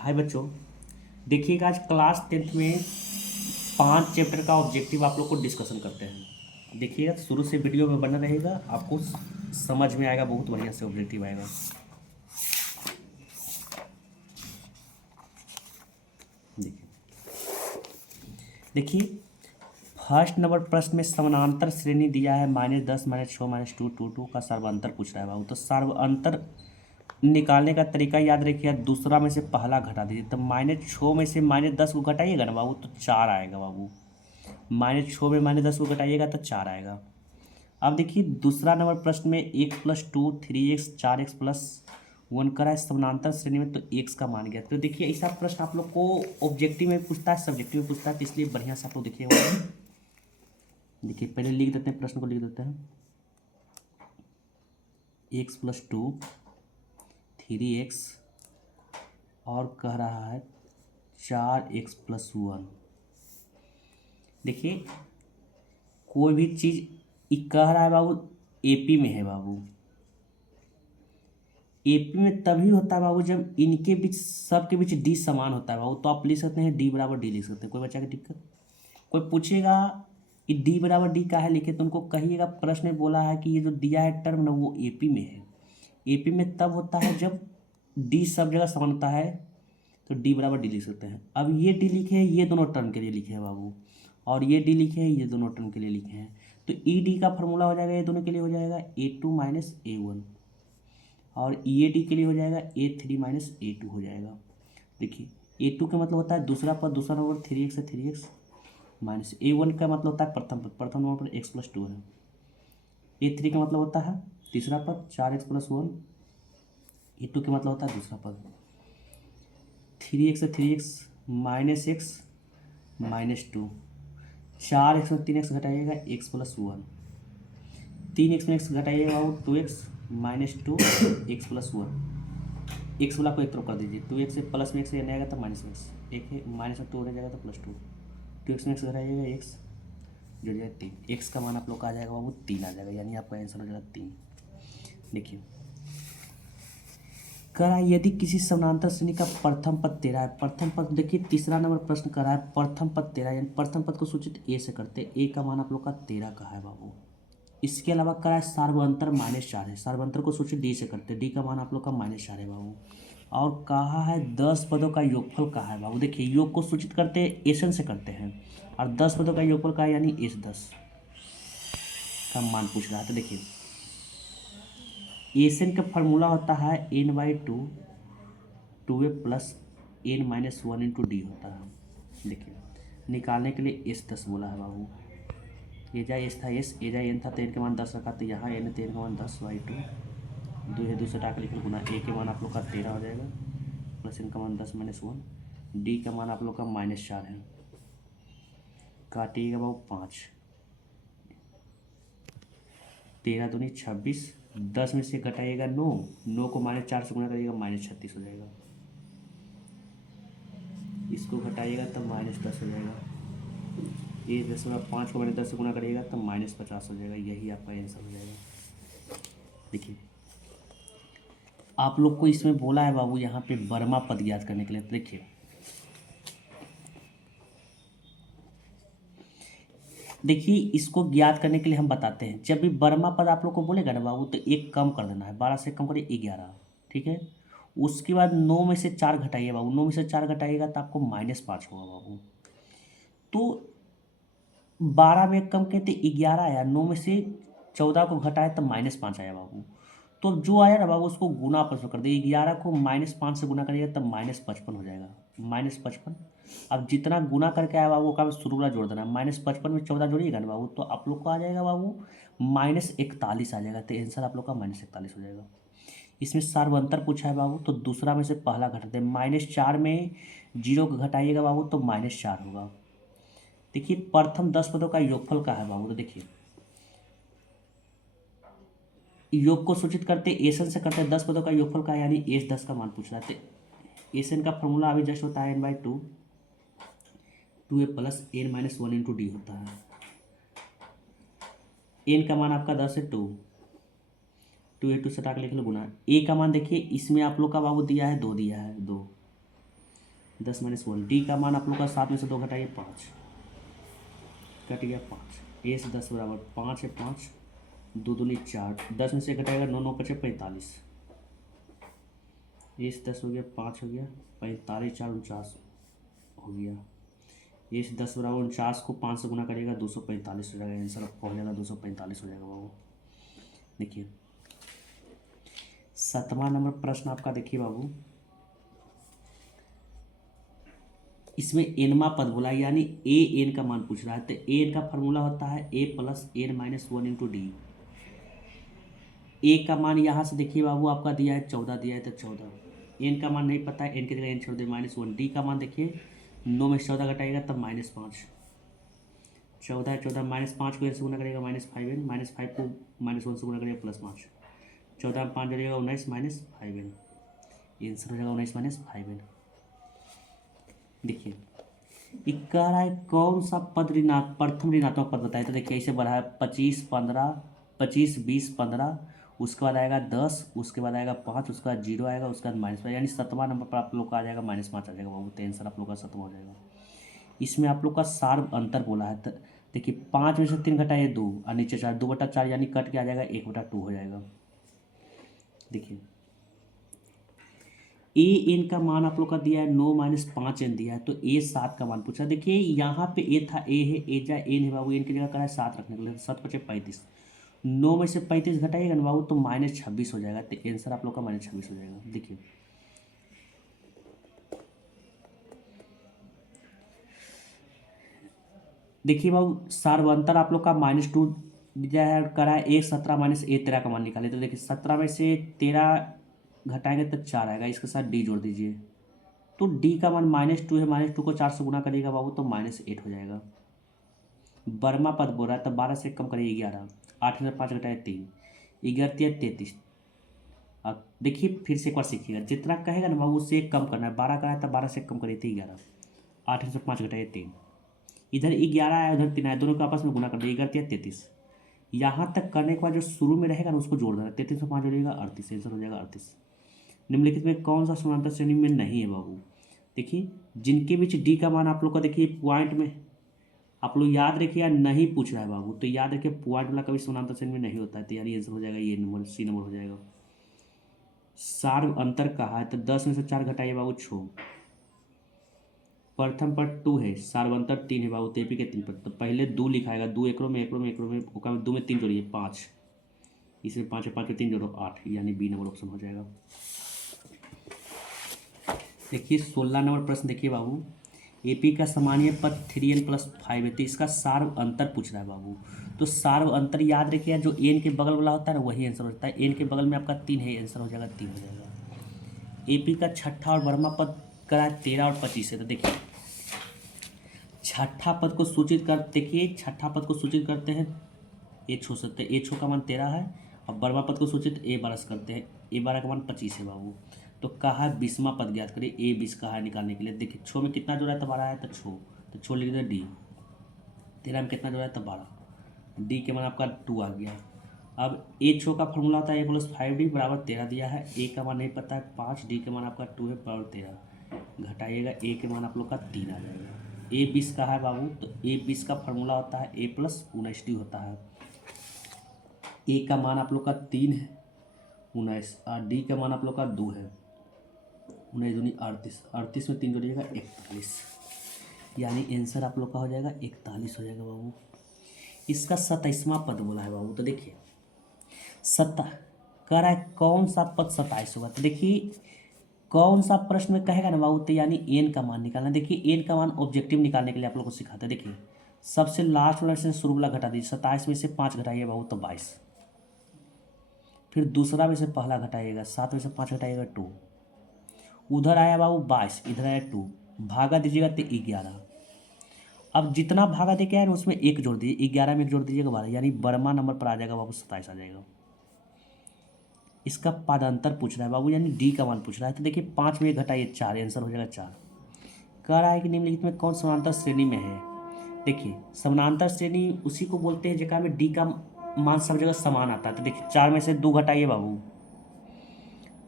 हाय बच्चों, देखिएगा आज क्लास 10th में 5 चैप्टर का ऑब्जेक्टिव आप लोग को डिस्कशन करते हैं। देखिएगा शुरू से वीडियो में बना रहेगा, आपको समझ में आएगा, बहुत बढ़िया से ऑब्जेक्टिव आएगा। देखिए देखिए फर्स्ट नंबर प्रश्न में समानांतर श्रेणी दिया है -10 -6 -2 2 2 का सर्वांतर पूछ रहा है बाबू। तो सर्वांतर निकालने का तरीका याद रखिए, दूसरा में से पहला घटा दीजिए। तो -6 में से -10 को घटाइएगा ना बाबू, तो 4 आएगा बाबू। -6 में -10 को घटाइएगा तो 4 आएगा। अब देखिए दूसरा नंबर प्रश्न में 1+2 3x 4x+1 करा है समानांतर श्रेणी में, तो x का मान गया। तो देखिए ऐसा प्रश्न आप लोग को ऑब्जेक्टिव में पूछता है, सब्जेक्टिव में पूछता है, तो इसलिए बढ़िया से आप लोग देखिएगा। देखिए पहले लिख देते हैं, प्रश्न को लिख देते हैं। x+2 3x और कह रहा है 4x+1। देखिए कोई भी चीज़ कह रहा है बाबू एपी में है बाबू। एपी में तभी होता है बाबू जब इनके बीच सबके बीच डी समान होता है बाबू। तो आप लिख सकते हैं डी बराबर डी लिख सकते हैं। कोई बच्चा की दिक्कत? कोई पूछेगा कि डी बराबर डी का है लिखे, तो उनको कहिएगा प्रश्न में बोला है कि ये जो दिया है टर्म ना वो एपी में है। एपी में तब होता है जब डी सब जगह समान होता है, तो डी बराबर डी लिख सकते हैं। अब ये डी लिखे हैं, ये दोनों टर्म के लिए लिखे हैं बाबू, और ये डी लिखे हैं, ये दोनों टर्म के लिए लिखे हैं। तो ई डी का फॉर्मूला हो जाएगा, ये दोनों के लिए हो जाएगा A2 - A1, और ई ए डी के लिए हो जाएगा A3 - A2 हो जाएगा। देखिए A2 का मतलब होता है दूसरा पद, दूसरा नंबर 3x है 3x, माइनस A1 का मतलब होता है प्रथम पद, प्रथम नंबर पर x+2 है। A3 का मतलब होता है तीसरा पद 4x+1, A2 का मतलब होता है दूसरा पद 3x है 3x -x -2, 4x में 3x घटाइएगा x+1, 3x में x घटाइएगा वो 2x -2 x+1। x वाला को एक तरफ कर दीजिए, 2x से प्लस में x से आएगा तो माइनस में x, एक है माइनस में 2 हो जाएगा तो +2, 2x में x घटाइएगा x जुड़ जाएगा 3। x का मान आप लोग का आ जाएगा बाबू 3 आ जाएगा, यानी आपका आंसर हो जाएगा 3। देखिए करा यदि किसी समानांतर श्रेणी का प्रथम पद 13 है। प्रथम पद देखिए तीसरा नंबर प्रश्न करा है प्रथम पद 13, यानी प्रथम पद को सूचित ए से करते हैं। ए का मान आप लोग का 13 का है बाबू। इसके अलावा करा है सार्वंतर -4 है, सार्वंतर को सूचित डी से करते हैं। डी का मान आप लोग का -4 है बाबू। और कहा है 10 पदों का योगफल कहा है बाबू। देखिए योग को सूचित करते हैं एसन से करते हैं, और 10 पदों का योगफल का यानी S10 का मान पूछ रहा है। तो देखिए एसन का फॉर्मूला होता है n/2 2a + n-1 × d होता है। देखिए निकालने के लिए S10 बोला है बाबू। एजा एस था एस, एजा एन था तो एन के मान 10 रखा, तो यहाँ एन तो एन का मान 10/2, 2 है 2 से हटा कर लिख गुना, ए के मान आप लोग का 13 हो जाएगा, प्लस इनका मान 10 - 1, डी का मान आप लोग का -4 है। काटिएगा बाबू 5, 13 दूनी 26, 10 में से घटाइएगा 9, 9 को -4 से गुना करिएगा -36 हो जाएगा। इसको घटाइएगा तब -10 हो जाएगा। ये 10/5 को -10 से गुना करिएगा तब -50 हो जाएगा। यही आपका आंसर हो जाएगा। देखिए आप लोग को इसमें बोला है बाबू यहाँ पे वर्मा पद ज्ञात करने के लिए। देखिए देखिए इसको ज्ञात करने के लिए हम बताते हैं, जब भी वर्मा पद आप लोग को बोलेगा ना बाबू, तो एक कम कर देना है, 12 से कम करिए 11, ठीक है। उसके बाद 9 में से 4 घटाइए बाबू, 9 में से 4 घटाइएगा तो आपको -5 होगा बाबू। तो 12 में कम किए तो 11 आया, 9 में से 14 को घटाया तो -5 आया बाबू। तो जो आया ना बाबू उसको गुना पर कर दिए, 11 को -5 से गुना करिएगा तब -55 हो जाएगा, -55। अब जितना गुना करके आया बाबू का शुरू वाला जोड़ देना, -55 में 14 जोड़िएगा ना बाबू, तो आप लोग को आ जाएगा बाबू -41 आ जाएगा। तो आंसर आप लोग का -41 हो जाएगा। इसमें सार्वंतर पूछा है बाबू, तो दूसरा में से पहला घटाते हैं, -4 में 0 को घटाइएगा बाबू तो -4 होगा। देखिए प्रथम 10 पदों का योगफल का है बाबू। तो देखिए योग को सूचित करते एसन से करते 10 पदों का योगफल का यानी S10 का मान पूछ रहा है। एसन का फॉर्मूला अभी जस्ट होता है n/2 2a + n-1 × d होता है। n का मान आपका 10 है 2, 2 से हटा के लिख लो गुना। ए का मान देखिए इसमें आप लोग का बाबू दिया है 2, दिया है 2, 10 माइनस 1। डी का मान आप लोग का 7 में से 2 घटाइए 5, कट गया 5। ए से 10 बराबर 5 है, 5 दो दूनी 4, 10 में से घटाएगा 9, 9 बचे 45। ए से 10 हो गया 5 हो गया 45, 4 49 हो गया। ए से 10 बराबर 49 को 5 से गुना करिएगा 245 हो जाएगा। आंसर आपका हो जाएगा 245 हो जाएगा बाबू। देखिए 7वां नंबर प्रश्न आपका देखिए बाबू, इसमें एनवा पद बोला यानी ए एन का मान पूछ रहा है। तो ए एन का फॉर्मूला होता है A plus N minus 1 into D. A का मान यहाँ से देखिए बाबू आपका दिया है 14 दिया है, तो 14। एन का मान नहीं पता है, एन की जगह एन छोड़ दे -1। डी का मान देखिए 9 में से 14 घटाएगा तब -5। 14 है 14 -5 को एन से गुना करेगा -5n, -5 को -1 से गुना करेगा +5। 14 में 5 जोड़िएगा 19 -5n। आंसर हो जाएगा 19 -5n। देखिए ये कह रहा है कौन सा पद प्रथम ऋणात्मक पद बताए। तो देखिए ऐसे बढ़ा है 25 15 25 20 15, उसके बाद आएगा 10, उसके बाद आएगा 5, उसके बाद 0 आएगा, उसके बाद -5, यानी 7वां नंबर पर आप लोग का आ जाएगा -5 आ जाएगा बाबू। तो आंसर आप लोग का 7वां हो जाएगा। इसमें आप लोग का सार अंतर बोला है। तो देखिए 5 में से 3 घटाइए 2 और नीचे 4, 2/4 यानी कट के आ जाएगा 1/2 हो जाएगा। देखिए ए एन का मान आप लोग का दिया है 9 माइनस 5 एन दिया है, तो ए 7 का मान पूछा। देखिए यहाँ पे ए था, ए है, ए जा एन है बाबू, एन की जगह करा है 7 रखने के लिए, 7 बचे 35। 9 में से 35 घटाइएगा ना बाबू तो -26 हो जाएगा। तो आंसर आप लोग का -26 हो जाएगा। देखिए देखिए बाबू सार्वंतर आप लोग का -2 दिया है, करा है ए 17 माइनस ए 13 का मान निकाले। तो देखिए 17 में से 13 घटाएंगे तो 4 आएगा, इसके साथ डी जोड़ दीजिए। तो डी का मान -2 है, -2 को 4 से गुना करिएगा बाबू तो -8 हो जाएगा। बर्मा पद बोल रहा है तो 12 से कम करिए 11, 8 में 5 घटाए 3, 11 या 33। अब देखिए फिर से एक बार सीखिएगा, जितना कहेगा ना बाबू उससे एक कम करना है। 12 का है तो 12 से कम करिए तो 11, 8 में से 5 घटाए 3, इधर 11 आया उधर 3 आया, दोनों को आपस में गुना कर दिया 11 या 33। यहाँ तक करने के बाद जो शुरू में रहेगा ना उसको जोड़ देना, 33 में 5 जोड़िएगा 38, आंसर हो जाएगा 38। निम्नलिखित में कौन सा समांतर श्रेणी में नहीं है बाबू। देखिए जिनके बीच डी का मान आप लोग का देखिए पॉइंट में आप लोग याद रखिए, या नहीं पूछ रहा है बाबू तो याद रखिए पॉइंट वाला कभी समांतर श्रेणी में नहीं होता है। तो यानी आंसर हो जाएगा ये नंबर, सी नंबर हो जाएगा। सार्व अंतर कहा है तो 10 में से 4 घटाइए बाबू 6। प्रथम पद 2 है, सार्वंतर 3 है बाबू, तेपी के 3 पद। तो पहले 2 लिखाएगा, 2 एकड़ों में एकड़ों में एकड़ों में ओका में 2 में 3 जोड़िए 5, इसमें 5 है, 5 में 3 जोड़ो 8, यानी बी नंबर ऑप्शन हो जाएगा। देखिए 16 नंबर प्रश्न देखिए बाबू, एपी का सामान्य पद 3n + 5 है, तो इसका सार्व अंतर पूछ रहा है बाबू। तो सार्व अंतर याद रखिए जो एन के बगल वाला होता है ना वही आंसर होता है। एन के बगल में आपका 3 है, आंसर हो जाएगा 3 हो जाएगा। एपी का छठा और वर्मा पद करा 13 और 25 है। तो देखिए छठा पद को सूचित कर, देखिए छठा पद को सूचित करते हैं ए छो सकते हैं, ए छो का मान 13 है, और वर्मा पद को सूचित ए 12 करते हैं, ए 12 का मान 25 है बाबू। तो कहा है 20वां पद ज्ञात करिए, ए 20 कहा है निकालने के लिए। देखिए 6 में कितना जोड़ा है तो 12 है, तो 6, तो 6 लिख दे डी। 13 में कितना जोड़ा है तो 12, डी के मान आपका 2 आ गया। अब ए छो का फॉर्मूला होता है ए + 5d = 13 दिया है, ए का मान नहीं पता है 5, डी के मान आपका 2 है बराबर 13, घटाइएगा ए के मान आप लोग का 3 आ जाएगा। ए 20 कहा है बाबू, तो ए 20 का फॉर्मूला होता है ए + 19d होता है। ए का मान आप लोग का 3 है 19, और डी का मान आप लोग का 2 है, 19 दूनी 38, 38 में 3 जोड़िएगा 41, यानी आंसर आप लोग का हो जाएगा 41 हो जाएगा बाबू। इसका 27वां पद बोला है बाबू। तो देखिए कह रहा है कौन सा पद 27 होगा। तो देखिए कौन सा प्रश्न में कहेगा ना बाबू, तो यानी एन का मान निकालना। देखिए एन का मान ऑब्जेक्टिव निकालने के लिए आप लोग को सिखाते हैं। देखिए सबसे लास्ट वाला से शुरू वाला घटा दीजिए, 27 में से 5 घटाइए बाबू तो 22, फिर दूसरा में से पहला घटाइएगा, 7 में से 5 घटाइएगा 2, उधर आया बाबू 22, इधर आया 2, भागा दीजिएगा तो 11। अब जितना भागा दे के आया ना उसमें 1 जोड़ दीजिए, 11 में 1 जोड़ दीजिएगा 12, यानी 12वां नंबर पर आ जाएगा बाबू 27 आ जाएगा। इसका पादांतर पूछ रहा है बाबू, यानी डी का मान पूछ रहा है। तो देखिए 5 में 1 घटाइए 4, आंसर हो जाएगा 4। कह रहा है कि निम्नलिखित में कौन समानांतर श्रेणी में है। देखिए समानांतर श्रेणी उसी को बोलते हैं जगह में डी का मान सब जगह समान आता है। तो देखिए 4 में से 2 घटाइए बाबू,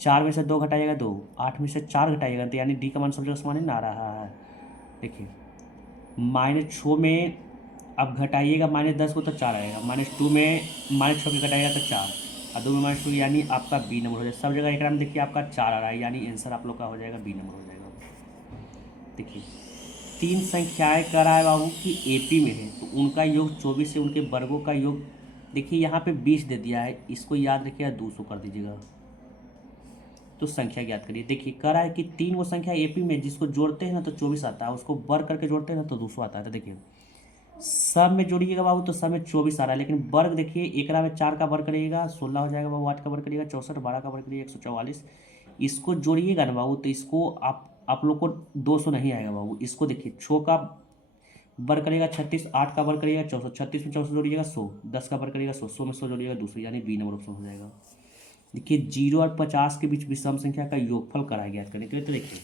4 में से 2 घटाइएगा 2, 8 में से 4 घटाइएगा तो यानी डी का मान सब जगह समान ही ना आ रहा है। देखिए -6 में अब घटाइएगा -10 को तो 4 आएगा, -2 में -6 के घटाइएगा तो 4 और 2 में -2 यानी आपका बी नंबर हो जाएगा। सब जगह एक में देखिए आपका 4 आ रहा है, यानी आंसर आप लोग का हो जाएगा बी नंबर हो जाएगा। देखिए 3 संख्याएं कर रहा है बाबू कि एपी में है तो उनका योग 24 है, उनके वर्गों का योग देखिए यहाँ पे 20 दे दिया है, इसको याद रखिएगा 200 कर दीजिएगा तो संख्या ज्ञात करिए। देखिए कह रहा है कि 3 वो संख्या एपी में जिसको जोड़ते हैं ना तो 24 आता है, उसको वर्ग करके जोड़ते हैं ना तो 200 आता है। तो देखिए सब में जोड़िएगा बाबू तो सब में 24 आ रहा है, लेकिन वर्ग देखिए एक में 4 का वर्ग करिएगा 16 हो जाएगा बाबू, 8 का वर्ग करिएगा 64, 12 का वर्ग करिएगा 144, इसको जोड़िएगा ना बाबू तो इसको आप लोग को 200 नहीं आएगा बाबू। इसको देखिए 6 का वर्ग करिएगा 36, 8 का वर्ग करिएगा 64, 36 में 64 जोड़िएगा 100, 10 का वर्ग करिएगा 100, 100 में 100 जोड़िएगा 200, यानी बी नंबर ऑप्शन हो जाएगा। देखिए 0 और 50 के बीच विषम संख्या का योगफल कराया ज्ञात करने के लिए। तो देखिए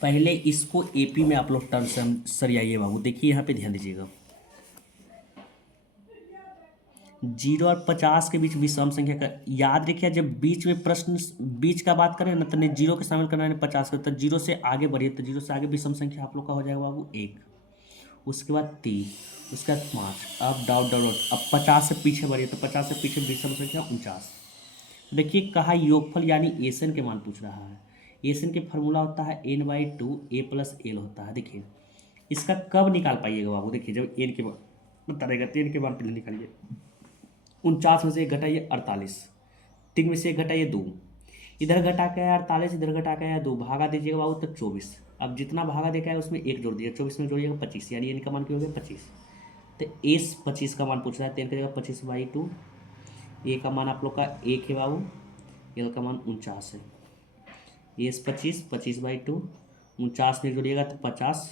पहले इसको एपी में आप लोग टर्म सरियाइए बाबू। देखिए यहाँ पे ध्यान दीजिएगा 0 और 50 के बीच विषम संख्या का याद रखिए, जब बीच में प्रश्न बीच का बात करें ना तो नहीं 0 के शामिल करना है 50 का, तो 0 से आगे बढ़िए तो 0 से आगे विषम संख्या आप लोग का हो जाएगा बाबू 1, उसके बाद 3, उसके बाद 5, अब डॉट डॉट डॉट, अब 50 से पीछे बढ़िए तो 50 से पीछे विषम संख्या 49। देखिए कहा योगफल यानी एसन के मान पूछ रहा है। एसन के फार्मूला होता है n/2 a + l होता है। देखिए इसका कब निकाल पाइएगा बाबू, देखिए जब एन के मान बता रहेगा तो एन के मान पहले निकालिए। 49 में से 1 घटाइए 48, 3 में से 1 घटाइए 2, इधर घटा के आया 48, इधर घटा के आया 2, भागा दीजिएगा बाबू तो 24। अब जितना भागा देखा है उसमें 1 जोड़ दिया, 24 में जोड़िएगा 25, यानी एन का मान क्या हो गया 25। तो एस 25 का मान पूछ रहा है, तो एन करेगा 25/2, ए का मान आप लोग का 1 है बाबू, एल का मान 49 है। एस 25, 25/2, 49 में जोड़िएगा तो 50,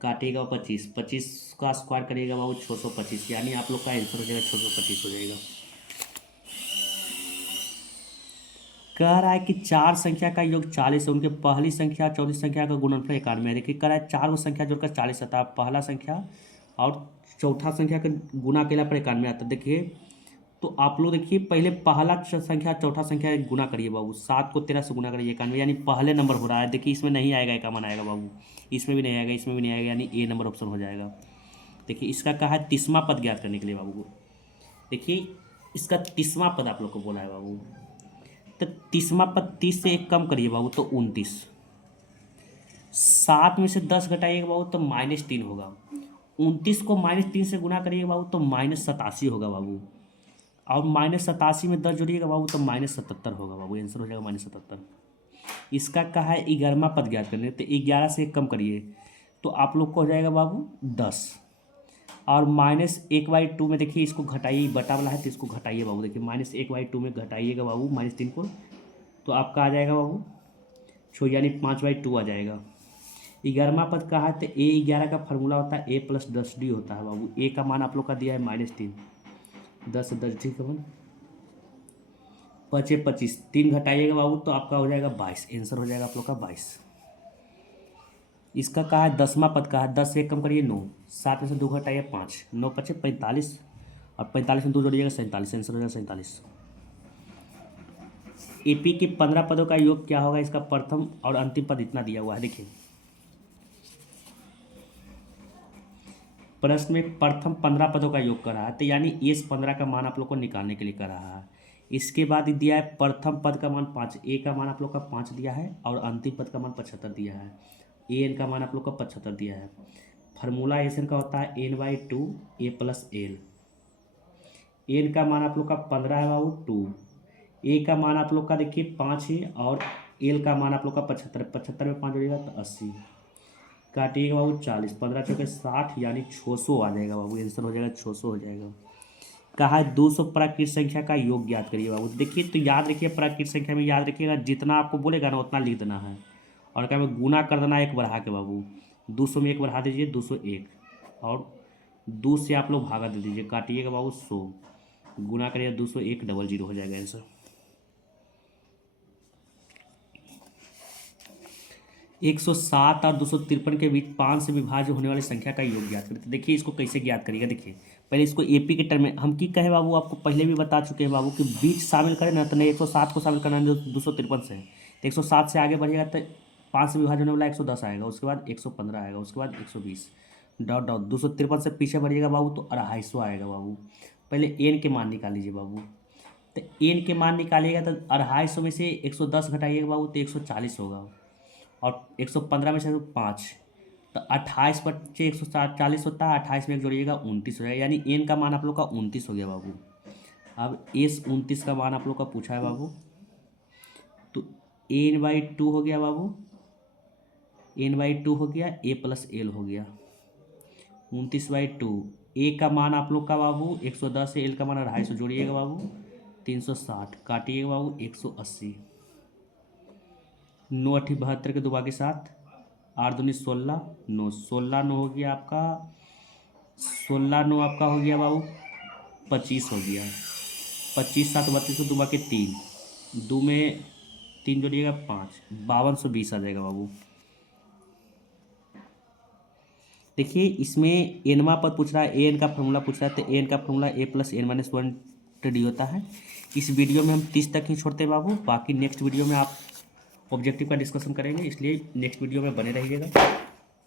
काटिएगा 25, 25 का स्क्वायर करिएगा बाबू 625, यानी आप लोग का आंसर हो जाएगा 625 हो जाएगा। कह रहा है कि 4 संख्या का योग 40 है, उनके पहली संख्या चौथी संख्या का गुणनफल 91 है। देखिए कह रहा है 4 को संख्या जोड़कर 40 आता है, पहला संख्या और चौथा संख्या का गुना केला पर 91 आता है। देखिए तो आप लोग देखिए पहले पहला संख्या चौथा संख्या गुना करिए बाबू, 7 को 13 से गुना करिए 91, यानी पहले नंबर हो रहा है। देखिए इसमें नहीं आएगा, एक मान आएगा बाबू, इसमें भी नहीं आएगा, इसमें भी नहीं आएगा, यानी ए नंबर ऑप्शन हो जाएगा। देखिए इसका कहा है 30वां पद ज्ञात करने के लिए बाबू को। देखिए इसका 30वां पद आप लोग को बोला है बाबू, तो 30वां पद 30 से 1 कम करिए बाबू तो 29, 7 में से 10 घटाइएगा बाबू तो -3 होगा, 29 को -3 से गुना करिएगा बाबू तो -87 होगा बाबू, और -87 में 10 जोड़िएगा बाबू तो -77 होगा बाबू, आंसर हो जाएगा -77। इसका कहा है 11वां पद ज्ञात करने, तो 11 से 1 कम करिए तो आप लोग को हो जाएगा बाबू 10, और -1/2 में देखिए इसको घटाइए, बटा वाला है तो इसको घटाइए बाबू। देखिए -1/2 में घटाइएगा बाबू -3 को तो आपका आ जाएगा बाबू 6, यानी 5/2 आ जाएगा। 11वां पद कहा है तो A11 का फार्मूला होता है a + 10d होता है बाबू। ए का मान आप लोग का दिया है -3, 10 से 10 ठीक है बाबू, 5 है 25, 3 घटाइएगा बाबू तो आपका हो जाएगा 22, आंसर हो जाएगा आप लोग का 22। इसका कहा है 10वां पद कहा है 10 से 1 कम करिए 9, 7 में से 2 घटाइए 5, 9 × 5 = 45, और 45 में 2 जोड़िएगा 47, आंसर हो जाएगा 47। एपी के 15 पदों का योग क्या होगा, इसका प्रथम और अंतिम पद इतना दिया हुआ है। देखिए प्रश्न में प्रथम 15 पदों का योग कर रहा है, तो यानी एस 15 का मान आप लोग को निकालने के लिए कर रहा है। इसके बाद दिया है प्रथम पद का मान 5, ए का मान आप लोग का 5 दिया है, और अंतिम पद का मान 75 दिया है, ए एन का मान आप लोग का 75 दिया है। फार्मूला एसन का होता है n/2 a + l। एन का मान आप लोग का 15 है बाबू 2, ए का मान आप लोग का देखिए 5 है, और एल का मान आप लोग का 75, 75 में 5 जोड़िएगा तो 80, काटिएगा बाबू 40, 15 × 4 = 60, यानी 600 आ जाएगा बाबू, आंसर हो जाएगा 600 हो जाएगा। कहा है 200 प्राकृत संख्या का योग ज्ञात करिए बाबू। देखिए तो याद रखिए प्राकृत संख्या में याद रखिएगा जितना आपको बोलेगा ना उतना लिख देना है, और क्या में गुना कर देना 1 बढ़ा के बाबू, 200 में 1 बढ़ा दीजिए 201, और 2 से आप लोग भागा दे दीजिए, काटिएगा बाबू 100, गुना करिएगा 201, 00 हो जाएगा आंसर। 107 और 253 के बीच 5 से विभाज्य होने वाली संख्या का योग ज्ञात करें। तो देखिए इसको कैसे ज्ञात करिएगा। देखिए पहले इसको एपी के टर्म में हम की कहे बाबू, आपको पहले भी बता चुके हैं बाबू कि बीच शामिल करें ना तो नहीं 107 को शामिल करना है 253 से, तो 107 से आगे बढ़िएगा तो 5 से विभाजन होने वाला 110 आएगा, उसके बाद 115 आएगा, उसके बाद 120 डॉट डॉट 253 से पीछे बढ़िएगा बाबू तो 250 आएगा बाबू। पहले एन के मान निकाल लीजिए बाबू, तो एन के मान निकालिएगा तो 250 में से 110 घटाइएगा बाबू तो 140 होगा, और 115 में से 5 तो 28 बच्चे 140 होता है, 28 में एक जोड़िएगा 29 हो जाएगा, यानी एन का मान आप लोग का 29 हो गया बाबू। अब एस 29 का मान आप लोग का पूछा है बाबू, तो n/2 हो गया बाबू, n/2 हो गया, a + l हो गया 29/2। ए का मान आप लोग का बाबू 110 है, एल का मान 250 जोड़िएगा बाबू 360, काटिएगा बाबू 180, 9 × 72 के 2 बाकी 7, 8 दूनी 16, 9 16 9 हो गया आपका, 16 9 आपका हो गया बाबू 25 हो गया, 25 7 32 2 बाकी 3, 2 में 3 जोड़िएगा 5, 5220 आ जाएगा बाबू। देखिए इसमें एनवा पद पूछ रहा है, एन का फॉर्मूला पूछ रहा है, तो एन का फॉर्मूला a + n - 1 डी होता है। इस वीडियो में हम 30 तक ही छोड़ते हैं बाबू, बाकी नेक्स्ट वीडियो में आप ऑब्जेक्टिव का डिस्कशन करेंगे, इसलिए नेक्स्ट वीडियो में बने रहिएगा।